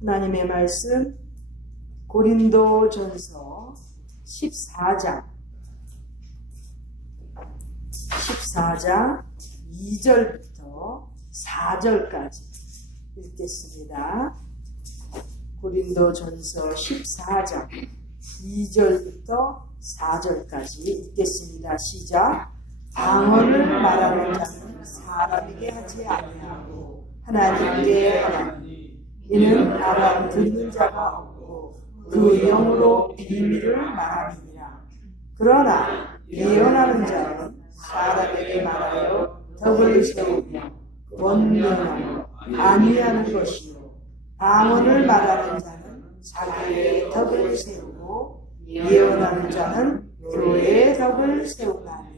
하나님의 말씀 고린도전서 14장 2절부터 4절까지 읽겠습니다. 고린도전서 14장 2절부터 4절까지 읽겠습니다. 시작. 방언을 말하는 자는 사람에게 하지 아니하고 하나님께 하나니 이는 다만 듣는 자가 없고 그 영으로 비밀을 말하느니라. 그러나 예언하는 자는 사람에게 말하여 덕을 세우며 원명하며 안위하는 것이요 방언을 말하는 자는 자기의 덕을 세우고 예언하는 자는 교회의 덕을 세우나니.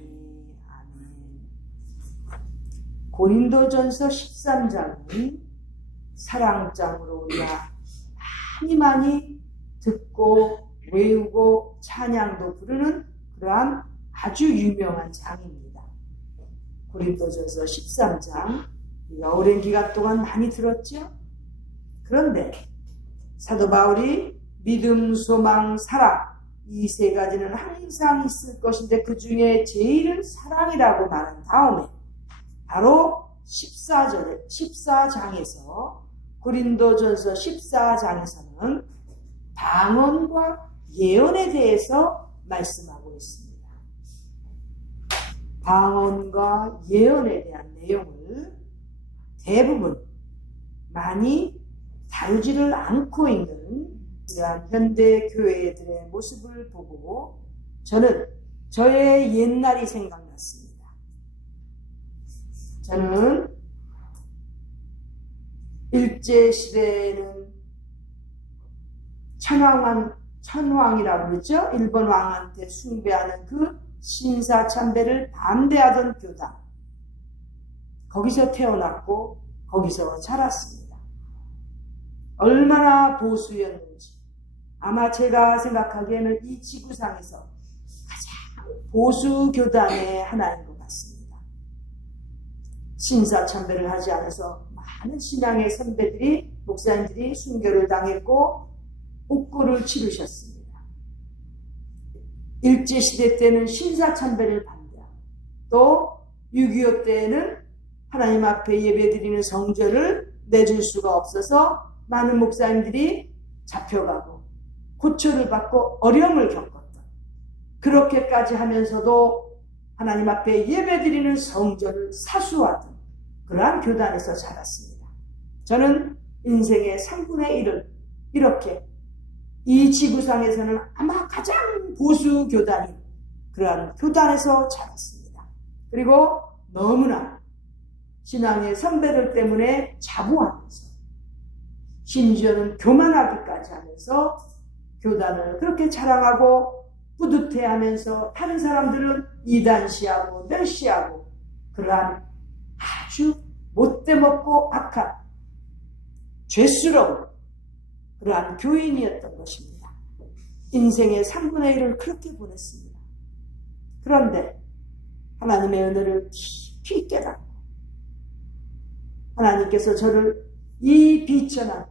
아멘. 고린도전서 13장은 사랑장으로 우리가 많이 듣고 외우고 찬양도 부르는 그러한 아주 유명한 장입니다. 고린도전서 13장 우리가 오랜 기간 동안 많이 들었죠? 그런데 사도 바울이 믿음, 소망, 사랑 이 세 가지는 항상 있을 것인데 그 중에 제일은 사랑이라고 말한 다음에 바로 14장에서 고린도전서 14장에서는 방언과 예언에 대해서 말씀하고 있습니다. 방언과 예언에 대한 내용을 대부분 많이 다루지를 않고 있는 이러한 현대 교회들의 모습을 보고 저는 저의 옛날이 생각났습니다. 저는 일제시대에는 천황이라고 그러죠. 일본 왕한테 숭배하는 그 신사참배를 반대하던 교단. 거기서 태어났고 거기서 자랐습니다. 얼마나 보수였는지 아마 제가 생각하기에는 이 지구상에서 가장 보수 교단의 하나인 것 같습니다. 신사참배를 하지 않아서 많은 신앙의 선배들이 목사님들이 순교를 당했고 옥고를 치르셨습니다. 일제시대 때는 신사참배를 반대하고 또 6.25 때에는 하나님 앞에 예배드리는 성전을 내줄 수가 없어서 많은 목사님들이 잡혀가고 고초를 받고 어려움을 겪었던 그렇게까지 하면서도 하나님 앞에 예배드리는 성전을 사수하던 그러한 교단에서 자랐습니다. 저는 인생의 3분의 1을 이렇게 이 지구상에서는 아마 가장 보수 교단인 그러한 교단에서 자랐습니다. 그리고 너무나 신앙의 선배들 때문에 자부하면서 심지어는 교만하기까지 하면서 교단을 그렇게 자랑하고 뿌듯해하면서 다른 사람들은 이단시하고 멸시하고 그러한 아주 못돼먹고 악한 죄스러운 그러한 교인이었던 것입니다. 인생의 3분의 1을 그렇게 보냈습니다. 그런데 하나님의 은혜를 깊이 깨닫고 하나님께서 저를 이 비천한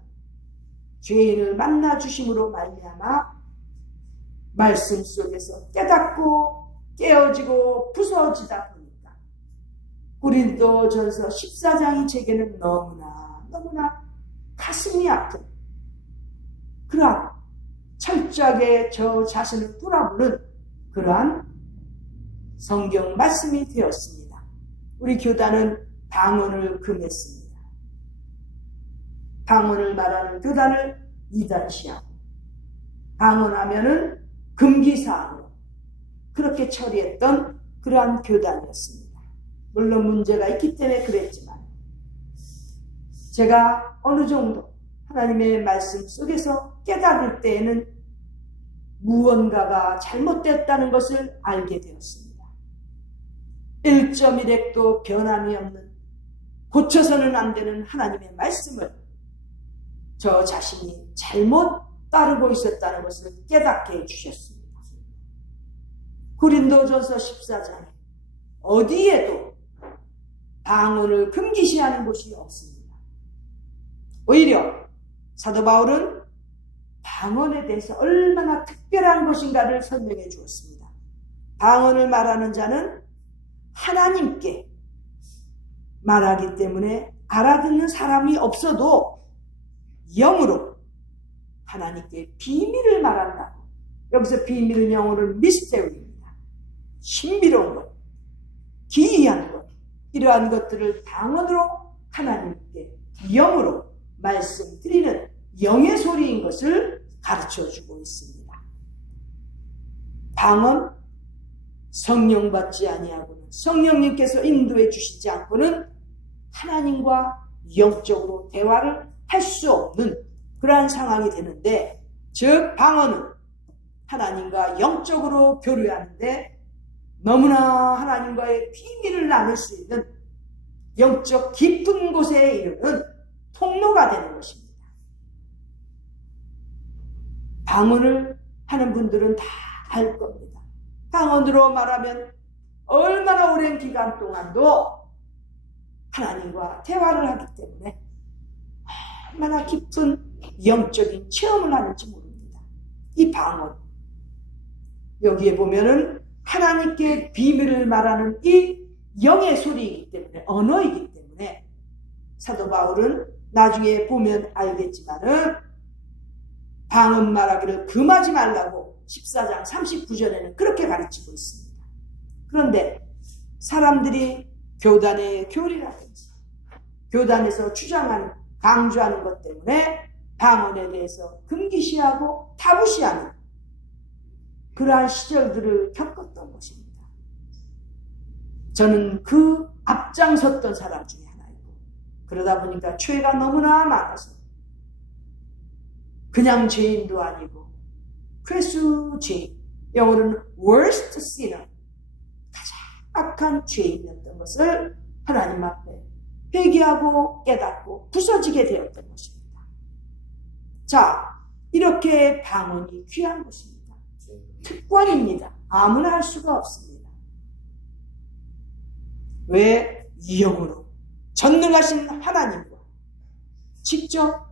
죄인을 만나주심으로 말미암아 말씀 속에서 깨닫고 깨어지고 부서지다 보니까 고린도전서 14장이 제게는 너무나 가슴이 아픈 그러한 철저하게 저 자신을 돌아보는 그러한 성경 말씀이 되었습니다. 우리 교단은 방언을 금했습니다. 방언을 말하는 교단을 이단시하고 방언하면은 금기사항으로 그렇게 처리했던 그러한 교단이었습니다. 물론 문제가 있기 때문에 그랬지만 제가 어느 정도 하나님의 말씀 속에서 깨달을 때에는 무언가가 잘못되었다는 것을 알게 되었습니다. 1.1핵도 변함이 없는 고쳐서는 안 되는 하나님의 말씀을 저 자신이 잘못 따르고 있었다는 것을 깨닫게 해주셨습니다. 고린도전서 14장에 어디에도 방언을 금기시하는 곳이 없습니다. 오히려 사도 바울은 방언에 대해서 얼마나 특별한 것인가를 설명해 주었습니다. 방언을 말하는 자는 하나님께 말하기 때문에 알아듣는 사람이 없어도 영으로 하나님께 비밀을 말한다고. 여기서 비밀은 영어로 미스테리입니다. 신비로운 것, 기이한 것, 이러한 것들을 방언으로 하나님께 영으로 말씀드리는 영의 소리인 것을 가르쳐주고 있습니다. 방언, 성령 받지 아니하고는, 성령님께서 인도해 주시지 않고는 하나님과 영적으로 대화를 할 수 없는 그러한 상황이 되는데, 즉 방언은 하나님과 영적으로 교류하는데 너무나 하나님과의 비밀을 나눌 수 있는 영적 깊은 곳에 이르는 통로가 되는 것입니다. 방언을 하는 분들은 다 알 겁니다. 방언으로 말하면 얼마나 오랜 기간 동안도 하나님과 대화를 하기 때문에 얼마나 깊은 영적인 체험을 하는지 모릅니다. 이 방언, 여기에 보면은 하나님께 비밀을 말하는 이 영의 소리이기 때문에, 언어이기 때문에 사도 바울은 나중에 보면 알겠지만은 방언 말하기를 금하지 말라고 14장 39절에는 그렇게 가르치고 있습니다. 그런데 사람들이 교단의 교리라든지 교단에서 주장하는, 강조하는 것 때문에 방언에 대해서 금기시하고 타부시하는 그러한 시절들을 겪었던 것입니다. 저는 그 앞장섰던 사람 중에 하나이고, 그러다 보니까 죄가 너무나 많아서 그냥 죄인도 아니고 괴수 죄인, 영어로는 worst sinner, 가장 악한 죄인이었던 것을 하나님 앞에 회개하고 깨닫고 부서지게 되었던 것입니다. 자, 이렇게 방언이 귀한 것입니다. 특권입니다. 아무나 할 수가 없습니다. 왜? 영으로 전능하신 하나님과 직접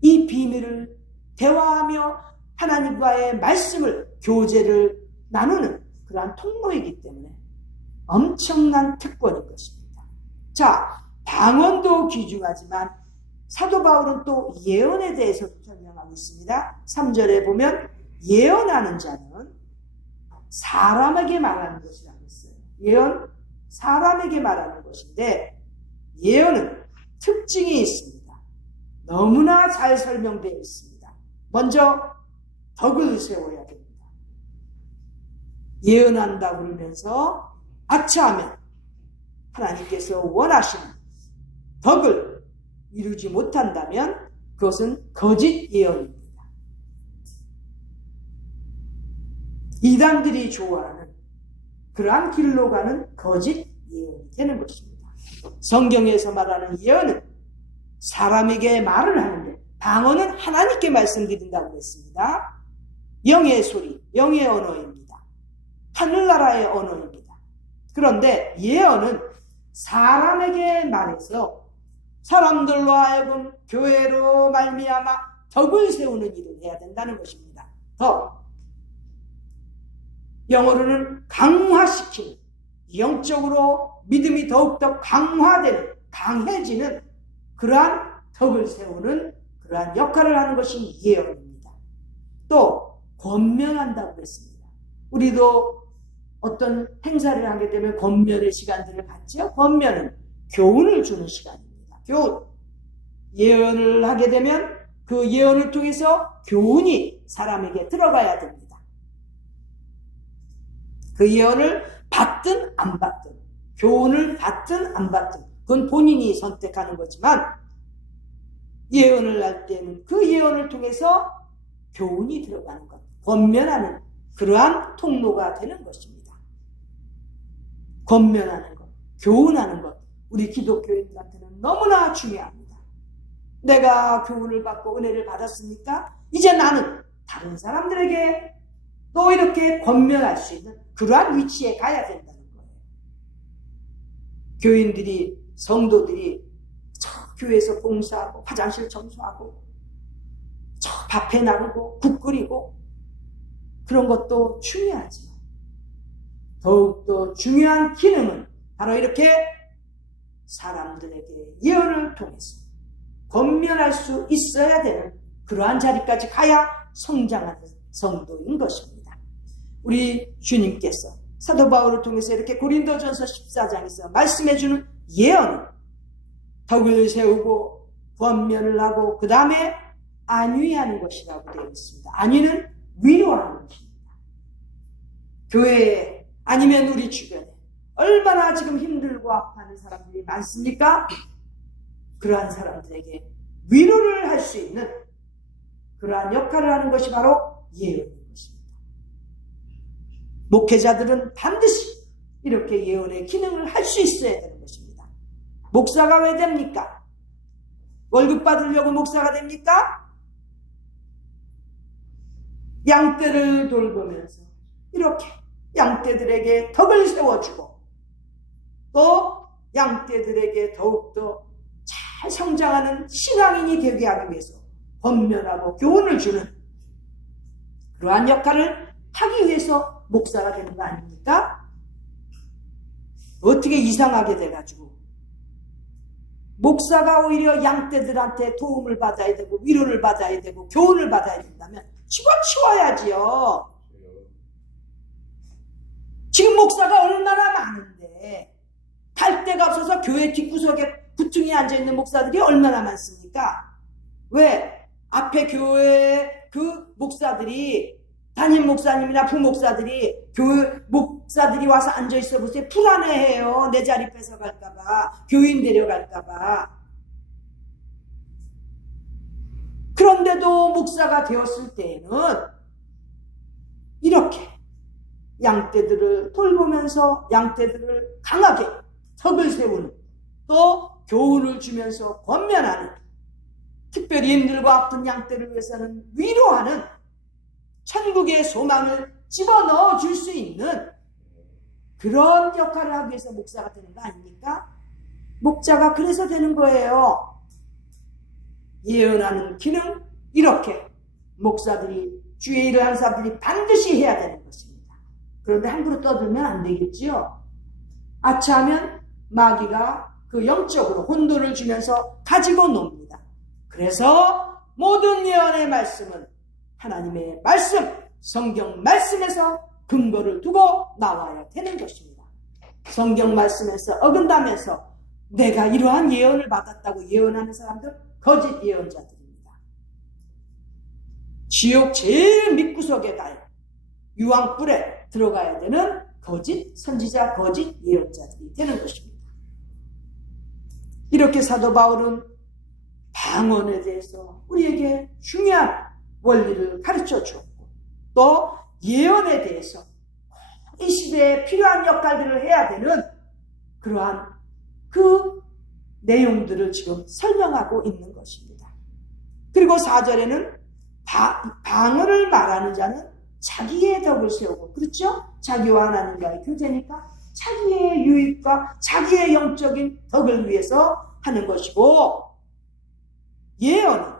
이 비밀을 대화하며 하나님과의 말씀을, 교제를 나누는 그러한 통로이기 때문에 엄청난 특권인 것입니다. 자, 방언도 귀중하지만 사도 바울은 또 예언에 대해서도 설명하고 있습니다. 3절에 보면 예언하는 자는 사람에게 말하는 것이라고 했어요. 예언, 사람에게 말하는 것인데 예언은 특징이 있습니다. 너무나 잘 설명되어 있습니다. 먼저 덕을 세워야 됩니다. 예언한다고 그러면서 아차하면 하나님께서 원하시는 덕을 이루지 못한다면 그것은 거짓 예언입니다. 이단들이 좋아하는 그러한 길로 가는 거짓 예언이 되는 것입니다. 성경에서 말하는 예언은 사람에게 말을 하는데, 방언은 하나님께 말씀드린다고 했습니다. 영의 소리, 영의 언어입니다. 하늘나라의 언어입니다. 그런데 예언은 사람에게 말해서 사람들로 하여금 교회로 말미암아 덕을 세우는 일을 해야 된다는 것입니다. 덕, 영어로는 강화시키는, 영적으로 믿음이 더욱더 강화되는, 강해지는 그러한 덕을 세우는 그러한 역할을 하는 것이 예언입니다. 또 권면한다고 했습니다. 우리도 어떤 행사를 하게 되면 권면의 시간들을 갖죠. 권면은 교훈을 주는 시간입니다. 교훈. 예언을 하게 되면 그 예언을 통해서 교훈이 사람에게 들어가야 됩니다. 그 예언을 받든 안 받든, 교훈을 받든 안 받든 그건 본인이 선택하는 거지만 예언을 할 때는 그 예언을 통해서 교훈이 들어가는 것, 권면하는 그러한 통로가 되는 것입니다. 권면하는 것, 교훈하는 것, 우리 기독교인들한테는 너무나 중요합니다. 내가 교훈을 받고 은혜를 받았으니까 이제 나는 다른 사람들에게 또 이렇게 권면할 수 있는 그러한 위치에 가야 된다는 거예요. 교인들이, 성도들이 저 교회에서 봉사하고 화장실 청소하고 저 밥해 나르고 국 끓이고 그런 것도 중요하지만 더욱더 중요한 기능은 바로 이렇게 사람들에게 예언을 통해서 권면할 수 있어야 되는 그러한 자리까지 가야 성장하는 성도인 것입니다. 우리 주님께서 사도 바울을 통해서 이렇게 고린도전서 14장에서 말씀해주는 예언은 덕을 세우고 권면을 하고 그 다음에 안위하는 것이라고 되어 있습니다. 안위는 위로하는 것입니다. 교회에 아니면 우리 주변에 얼마나 지금 힘들고 아파하는 사람들이 많습니까? 그러한 사람들에게 위로를 할 수 있는 그러한 역할을 하는 것이 바로 예언인 것입니다. 목회자들은 반드시 이렇게 예언의 기능을 할 수 있어야 되는 것입니다. 목사가 왜 됩니까? 월급 받으려고 목사가 됩니까? 양떼를 돌보면서 이렇게 양떼들에게 덕을 세워주고 또 양떼들에게 더욱더 잘 성장하는 신앙인이 되게 하기 위해서 권면하고 교훈을 주는 그러한 역할을 하기 위해서 목사가 되는 거 아닙니까? 어떻게 이상하게 돼가지고 목사가 오히려 양떼들한테 도움을 받아야 되고 위로를 받아야 되고 교훈을 받아야 된다면 집어치워야지요. 지금 목사가 얼마나 많은데 갈 데가 없어서 교회 뒷구석에 부퉁이 앉아있는 목사들이 얼마나 많습니까? 왜? 앞에 교회 그 목사들이 담임 목사님이나 부목사들이 교회 목사들이 와서 앉아있어 보세요. 불안해해요. 내 자리 뺏어갈까봐 교인 데려갈까봐. 그런데도 목사가 되었을 때에는 이렇게 양떼들을 돌보면서 양떼들을 강하게 덕을 세우는 또 교훈을 주면서 권면하는 특별히 힘들고 아픈 양떼를 위해서는 위로하는 천국의 소망을 집어넣어 줄 수 있는 그런 역할을 하기 위해서 목사가 되는 거 아닙니까? 목자가 그래서 되는 거예요. 예언하는 기능 이렇게 목사들이 주의 일을 하는 사람들이 반드시 해야 되는 것입니다. 그런데 함부로 떠들면 안 되겠지요. 아차하면 마귀가 그 영적으로 혼돈을 주면서 가지고 놉니다. 그래서 모든 예언의 말씀은 하나님의 말씀, 성경 말씀에서 근거를 두고 나와야 되는 것입니다. 성경 말씀에서 어긋나면서 내가 이러한 예언을 받았다고 예언하는 사람들 거짓 예언자들입니다. 지옥 제일 밑구석에 가요. 유황불에 들어가야 되는 거짓 선지자, 거짓 예언자들이 되는 것입니다. 이렇게 사도 바울은 방언에 대해서 우리에게 중요한 원리를 가르쳐 주었고 또 예언에 대해서 이 시대에 필요한 역할들을 해야 되는 그러한 그 내용들을 지금 설명하고 있는 것입니다. 그리고 4절에는 방언을 말하는 자는 자기의 덕을 세우고 그렇죠? 자기와 하나님과의 교제니까 자기의 유익과 자기의 영적인 덕을 위해서 하는 것이고 예언은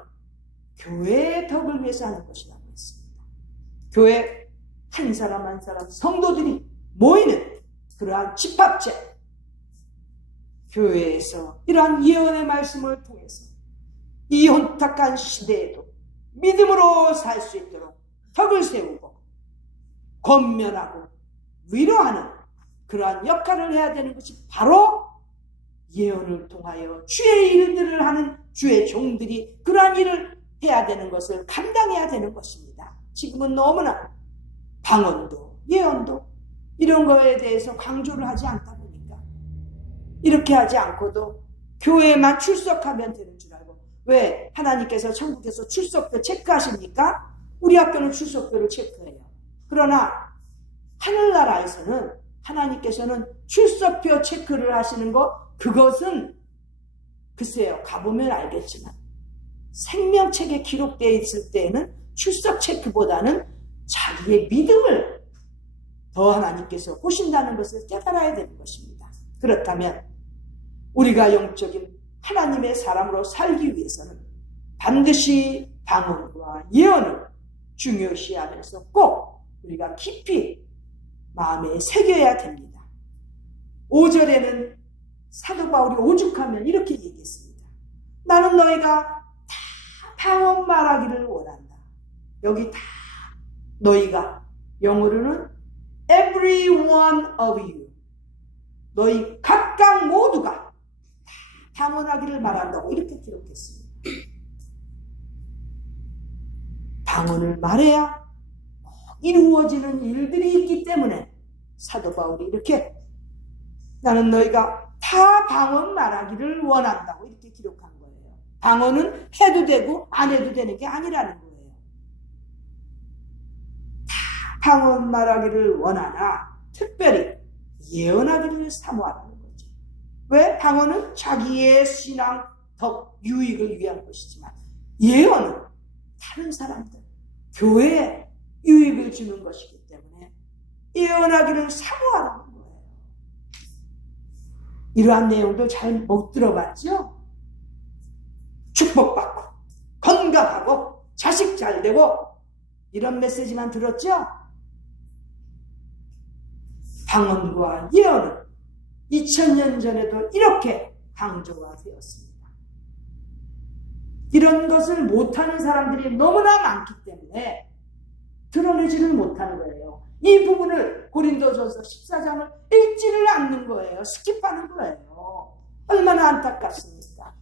교회의 덕을 위해서 하는 것이라고 했습니다. 교회 한 사람 한 사람 성도들이 모이는 그러한 집합체 교회에서 이러한 예언의 말씀을 통해서 이 혼탁한 시대에도 믿음으로 살 수 있도록 덕을 세우고 권면하고 위로하는 그러한 역할을 해야 되는 것이 바로 예언을 통하여 주의 일들을 하는 주의 종들이 그러한 일을 해야 되는 것을 감당해야 되는 것입니다. 지금은 너무나 방언도 예언도 이런 거에 대해서 강조를 하지 않다 보니까 이렇게 하지 않고도 교회에만 출석하면 되는 줄 알고 왜 하나님께서 천국에서 출석표 체크하십니까? 우리 학교는 출석표를 체크해요. 그러나 하늘나라에서는 하나님께서는 출석표 체크를 하시는 것 그것은 글쎄요 가보면 알겠지만 생명책에 기록되어 있을 때에는 출석 체크보다는 자기의 믿음을 더 하나님께서 보신다는 것을 깨달아야 되는 것입니다. 그렇다면 우리가 영적인 하나님의 사람으로 살기 위해서는 반드시 방언과 예언을 중요시하면서 꼭 우리가 깊이 마음에 새겨야 됩니다. 5절에는 사도 바울이 오죽하면 이렇게 얘기했습니다. 나는 너희가 다 방언 말하기를 원한다. 여기 다 너희가, 영어로는 every one of you, 너희 각각 모두가 다 방언하기를 말한다고 이렇게 기록했습니다. 방언을 말해야 이루어지는 일들이 있기 때문에 사도 바울이 이렇게 나는 너희가 다 방언 말하기를 원한다고 이렇게 기록한 거예요. 방언은 해도 되고 안 해도 되는 게 아니라는 거예요. 다 방언 말하기를 원하나 특별히 예언하기를 사모하라는 거죠. 왜? 방언은 자기의 신앙 덕 유익을 위한 것이지만 예언은 다른 사람들, 교회에 유익을 주는 것이기 때문에 예언하기를 사모하라는 거예요. 이러한 내용들 잘 못 들어봤죠? 축복받고 건강하고 자식 잘 되고 이런 메시지만 들었죠? 방언과 예언은 2000년 전에도 이렇게 강조가 되었습니다. 이런 것을 못하는 사람들이 너무나 많기 때문에 드러내지를 못하는 거예요. 이 부분을 고린도전서 14장을 읽지를 않는 거예요. 스킵하는 거예요. 얼마나 안타깝습니까?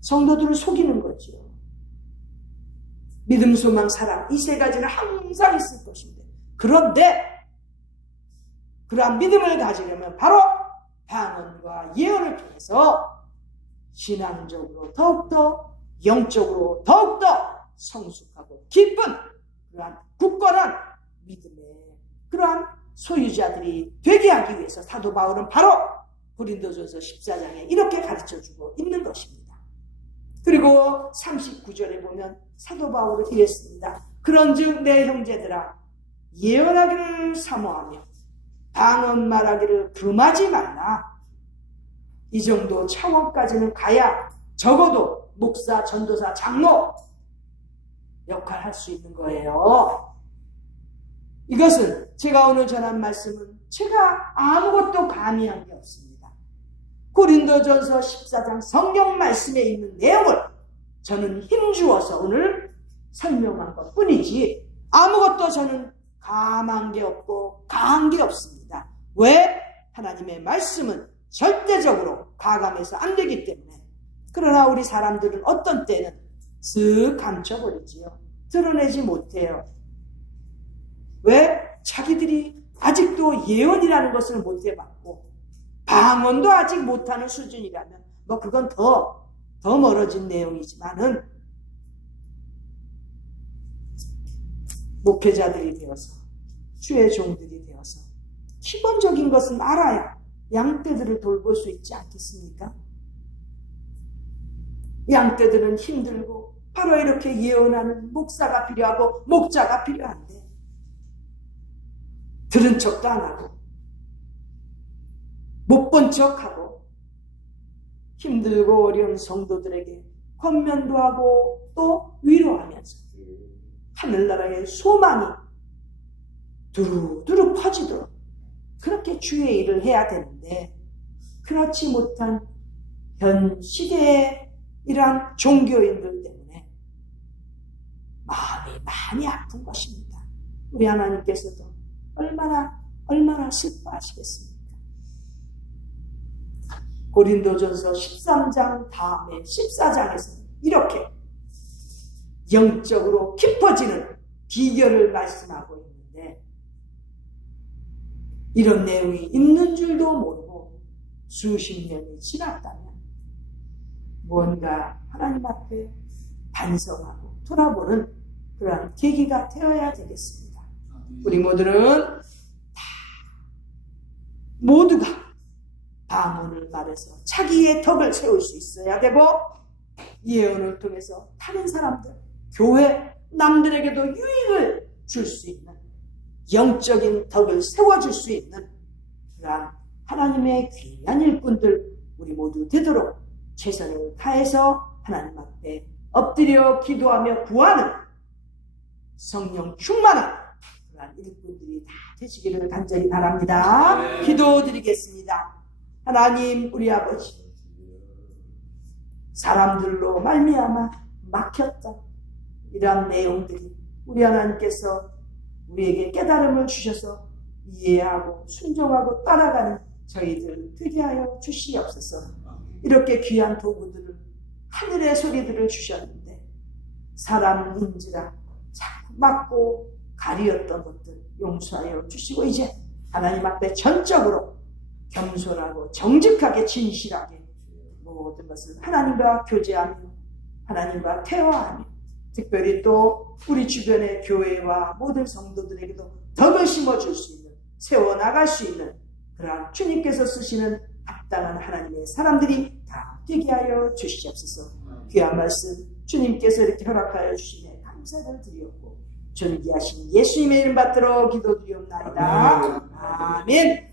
성도들을 속이는 거죠. 믿음, 소망, 사랑 이 세 가지는 항상 있을 것인데, 그런데 그러한 믿음을 가지려면 바로 방언과 예언을 통해서 신앙적으로 더욱더, 영적으로 더욱더 성숙하고 깊은 그러한 굳건한 믿음의 그러한 소유자들이 되게 하기 위해서 사도 바울은 바로 고린도전서 14장에 이렇게 가르쳐주고 있는 것입니다. 그리고 39절에 보면 사도 바울은 이랬습니다. 그런즉 내 형제들아, 예언하기를 사모하며 방언 말하기를 금하지 말라. 이 정도 차원까지는 가야 적어도 목사, 전도사, 장로 역할을 할 수 있는 거예요. 이것은 제가 오늘 전한 말씀은 제가 아무것도 가미한 게 없습니다. 고린도전서 14장 성경 말씀에 있는 내용을 저는 힘주어서 오늘 설명한 것 뿐이지 아무것도 저는 감한 게 없고 가한 게 없습니다. 왜? 하나님의 말씀은 절대적으로 가감해서 안 되기 때문에. 그러나 우리 사람들은 어떤 때는 쓱 감춰버리지요. 드러내지 못해요. 왜? 자기들이 아직도 예언이라는 것을 못 해봤고 방언도 아직 못하는 수준이라면 뭐 그건 더 멀어진 내용이지만은 목회자들이 되어서 주의 종들이 되어서 기본적인 것은 알아야 양떼들을 돌볼 수 있지 않겠습니까? 양떼들은 힘들고 바로 이렇게 예언하는 목사가 필요하고 목자가 필요한데 들은 척도 안 하고 못 본 척하고 힘들고 어려운 성도들에게 권면도 하고 또 위로하면서 하늘나라의 소망이 두루두루 퍼지도록 그렇게 주의 일을 해야 되는데 그렇지 못한 현 시대의 이러한 종교인들 때문에 마음이 많이 아픈 것입니다. 우리 하나님께서도 얼마나 슬퍼하시겠습니까? 고린도전서 13장 다음에 14장에서는 이렇게 영적으로 깊어지는 비결을 말씀하고 있는데 이런 내용이 있는 줄도 모르고 수십 년이 지났다면 무언가 하나님 앞에 반성하고 돌아보는 그러한 계기가 되어야 되겠습니다. 우리 모두는 모두가 방언을 말해서 자기의 덕을 세울 수 있어야 되고 예언을 통해서 다른 사람들, 교회, 남들에게도 유익을 줄 수 있는 영적인 덕을 세워줄 수 있는 그러한 하나님의 귀한 일꾼들 우리 모두 되도록 최선을 다해서 하나님 앞에 엎드려 기도하며 구하는 성령 충만한 그러한 일꾼들이 다 되시기를 간절히 바랍니다. 기도드리겠습니다. 하나님, 우리 아버지, 사람들로 말미암아 막혔다, 이러한 내용들이 우리 하나님께서 우리에게 깨달음을 주셔서 이해하고 순종하고 따라가는 저희들 되게 하여 주시옵소서. 이렇게 귀한 도구들을, 하늘의 소리들을 주셨는데 사람인지라 자꾸 막고 가리었던 것들 용서하여 주시고, 이제 하나님 앞에 전적으로 겸손하고 정직하게 진실하게 모든 것을 하나님과 교제하며 하나님과 대화하며, 특별히 또 우리 주변의 교회와 모든 성도들에게도 덕을 심어줄 수 있는, 세워나갈 수 있는 그러한 주님께서 쓰시는 합당한 하나님의 사람들이 다 되게 하여 주시옵소서. 귀한 말씀 주님께서 이렇게 허락하여 주시네 감사를 드리옵고 존귀하신 예수님의 이름 받들어 기도드리옵나이다. 아멘.